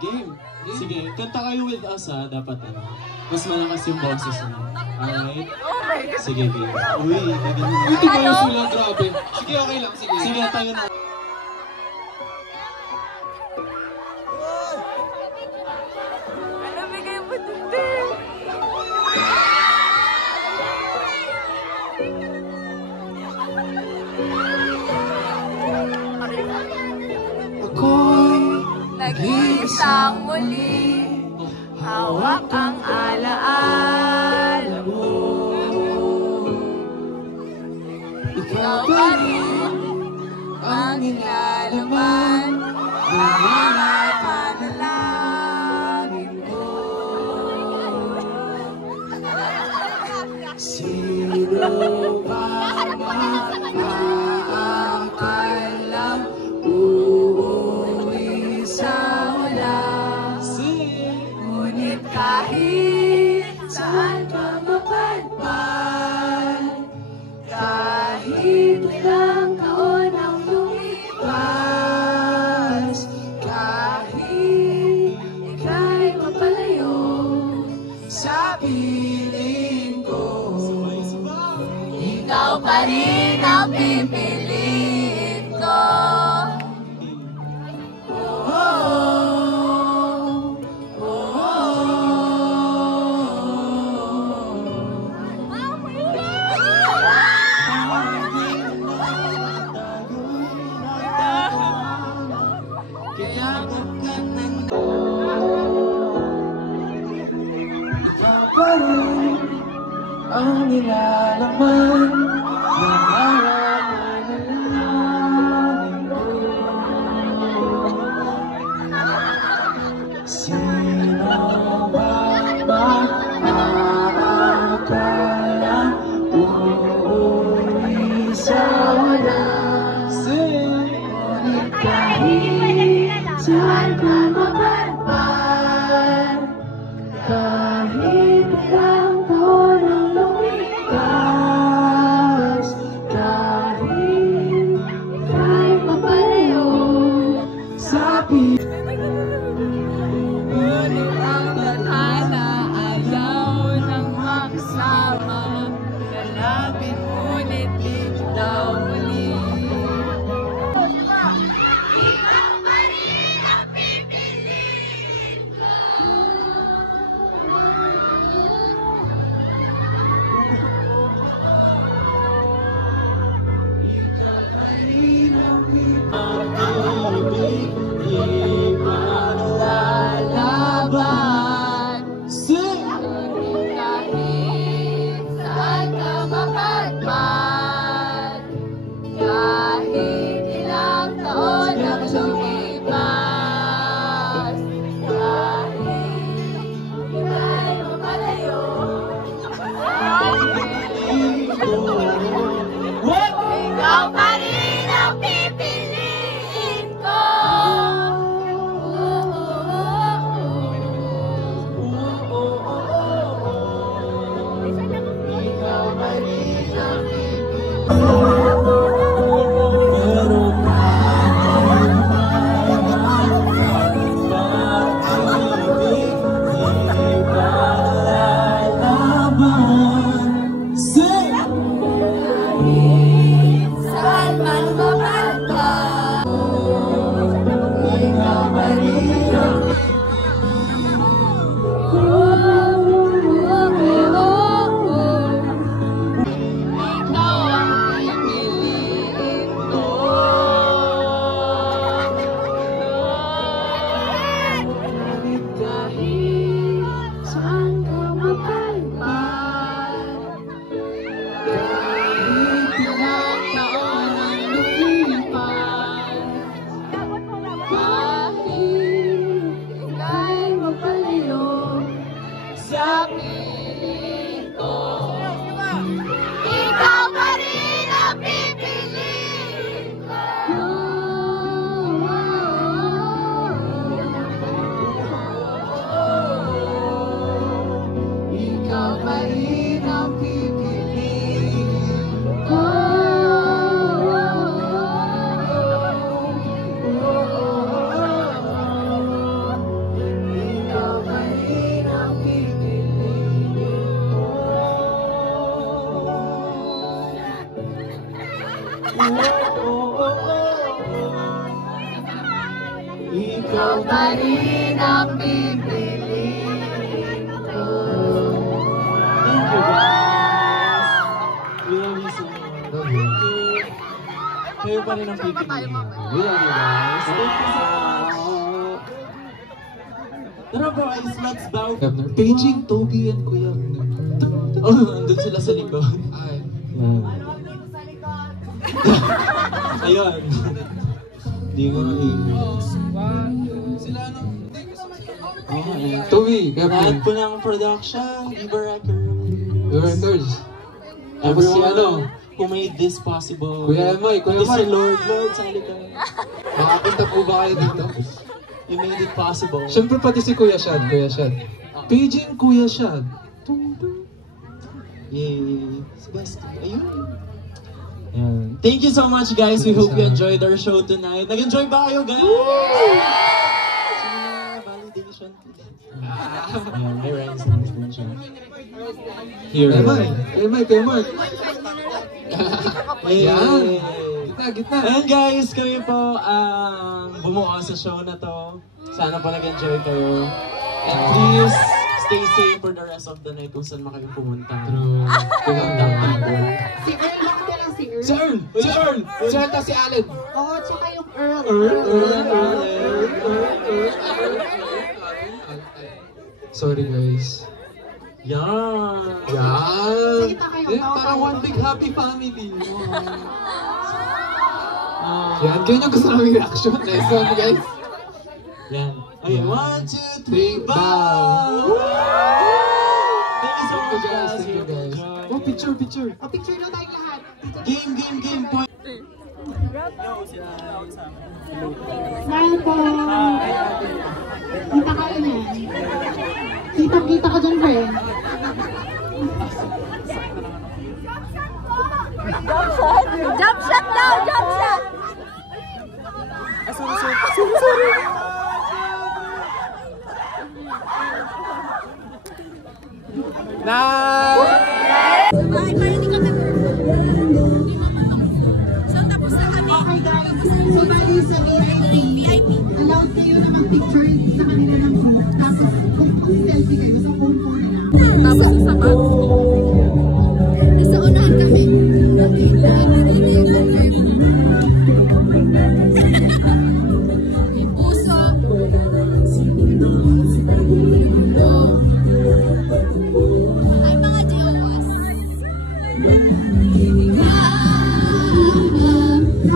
Game. Sige, kanta kayo with us ha. Dapat ano. Mas malakas yung boses niyo. Alright? Sige, game. Uy, ganyan. Ito ba yung sila? Grabe. Sige, okay lang. Sige. Sige, tayo na. Ano, bigay mo din. Ako'y Nag-iisang muli, hawak ang alaala mo. ikaw pa rin Ang nilalaman ng mga panalangin ko. sino ba makakalang uuwi sa wala? Ngunit kahit saan ka mapadpad, kahit ilang taon ang lumipas, kahit ika'y mapalayo Sa piling ko, ikaw pa rin ang pipiliin ko. oh, oh, kaya magkatang ikaw pa rin ang nilalaman ng mga panalangin ko. Sino ba makakalang uuwi sa walas? Ngunit kahit saan ka mapadpad, kahit ilang taon ang lumipas, kahit ika'y mapalayo sa piling. Ngunit ang tadhana ayaw ng makasama, lalapit ngunit biglaw muli. Ikaw pa rin ang pipiliin ko. Lalaban Kahit saan ka mapadpad, kahit ilang taon ang lumipas, kahit ika'y mapalayo, ikaw pa rin ang pipiliin ko. ikaw pa rin ang Saan man mapadpad, ikaw pa rin ang ikaw ang Ikaw pa rin ang pipiliin ko. Thank you guys. We love you so much. Love you. Kayo pa rin ang pipiliin. We love you guys. Thank you so much. Tara boys, let's bow. Paging, Toby, and Kuya. Oh, andun sila sa likod. Ay. Yan. Ayun. Hindi ko Sila ano? ayun. Toby, Lahat Kevin. po ng production, Iba Records. Your records. Tapos si ano? Who made this possible. Kuya Moy, Kuya Kundi si Moy. Lord, sali ka. Makapunta po ba kayo dito? You made it possible. Siyempre pati si Kuya Shad. Paging Kuya Shad. Yay. Si Basti. Ayun. Yan. Thank you so much guys. We hope you enjoyed our show tonight. Nag-enjoy ba kayo guys? Validation. Yan, may rhymes na din siya. Here. Kay Mark. Yan. Gitna. And guys, kami po ang bumuo sa show na to. Sana po nag-enjoy kayo. And please, stay safe for the rest of the night kung saan man kayo pumunta. Pumunta people. Si Earl, ako na lang si Earl. Si Earl! Si Earl ta si Allen! Oo, tsaka yung Earl. Sorry guys. Yan. Yan! Sige, tayo. Parang one big happy family. Yan, ganyan yung gusto namin reaction. Next one guys. Yan. Okay, 1, 2, 3, Bow! bow! Thank you so much guys. Thank you guys. Enjoy. Oh, picture. O, picture na tayong lahat. Game. Point. Smile po. Kita kayo niyan. Kita ko dyan, friend. Jump shot daw! Jump shot! Sorry. Sabay, para hindi kami so tapos na kami. Okay guys, sumali sa VIP. Allowed kayo na mag-picture sa kanila ng group. Tapos kung selfie kayo sa phone na lang. Tapos sa bag ko. Nasa unahan kami. May puso. Ay, mga Jehovah's.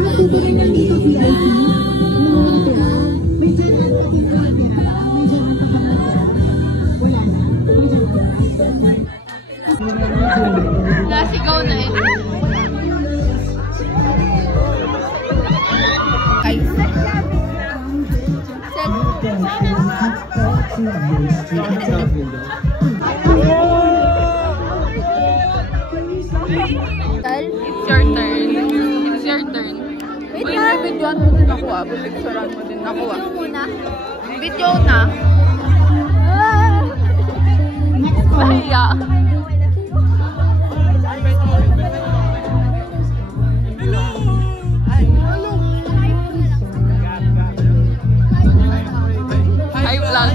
Kahit tutuloy na dito VIP. May dyanan pa din na natira. May dyanan pa din na natira. Wala na. May dyanan. Nasigaw na eh. It's your turn. It's your turn. Wait Uy, lang. bibidyoan mo din ako ah. Bibidyoan mo din ako ah. Video muna. Video na. Next call. Mahiya. Hi vlog.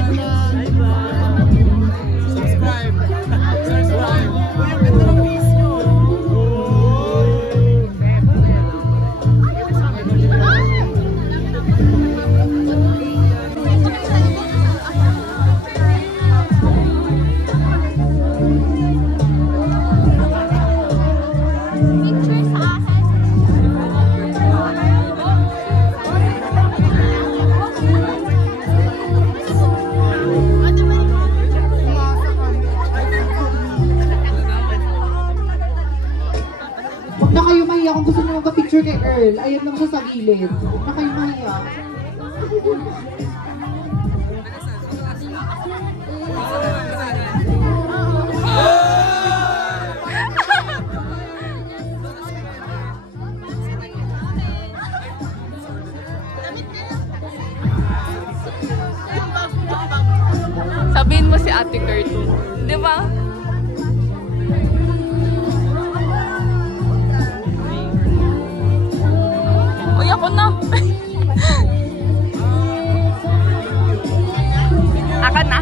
Picture sa akin. Huwag na kayo mahiya kung gusto nyo magpa-picture kay Earl. Ayan lang siya sa gilid. Huwag na kayo mahiya. Sabihin mo si Ate Kurt. Di ba? Uy, Ako na. Ako na.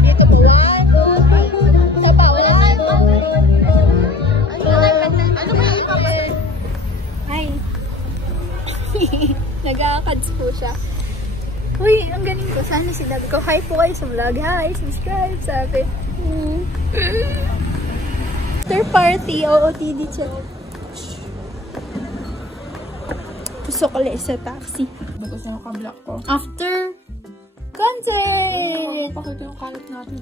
Dito po, 1, 2, 3. Isa pa, wala na. Ano ba yung ipapasin? Hi. Nag-a-cads po siya. Uy, ang galing ko. Sana sinabi ko, hi po kayo sa vlog. Hi, subscribe, sabi. Third party, OOTD chat. Puso ko lang sa taxi. Bago sa naka-block ko. After concert! Pakita yung kalat natin.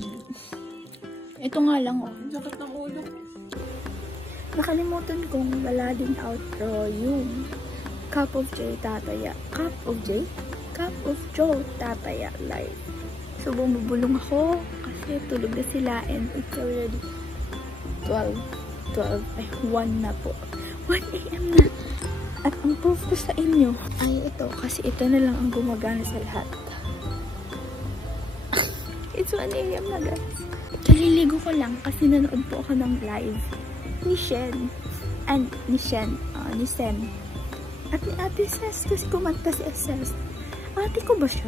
Ito nga lang, oh. Ang sakit ng ulo. Nakalimutan kong wala din outro yung Cup of Joe Tataya. Cup of Joe? Cup of Joe Tataya live. So bumubulong ako kasi tulog na sila and it's already 1 na po. 1 AM na. At ang proof ko sa inyo ay ito kasi ito na lang ang gumagana sa lahat. It's 1 AM na guys. Kaliligo ko lang kasi nanood po ako ng live ni Shen. And ni Sen. At ni Ate Ses kasi kumanta si Ses. Ate ko ba siya?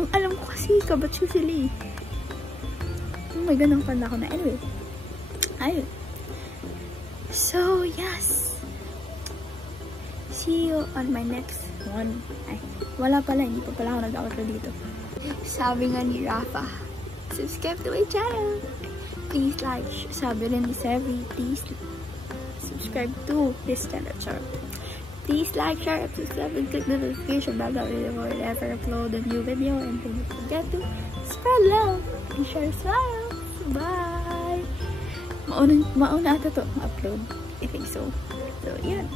Ang alam ko kasi kabatcho sila eh. Oh my God, ang kanta ko na. Anyway. Ayun. So, yes. See you on my next one. Ay, wala pala. Hindi pa pala ako nag-outro dito. Sabi nga ni Rafa, subscribe to my channel. Please like. Sabi rin ni Sevi, please subscribe to this channel. Please like, share, and subscribe and click the notification bell down below for whenever I upload a new video. And don't forget to spread love and share smiles. Bye! Mauna ata to upload. I think so. So, yan.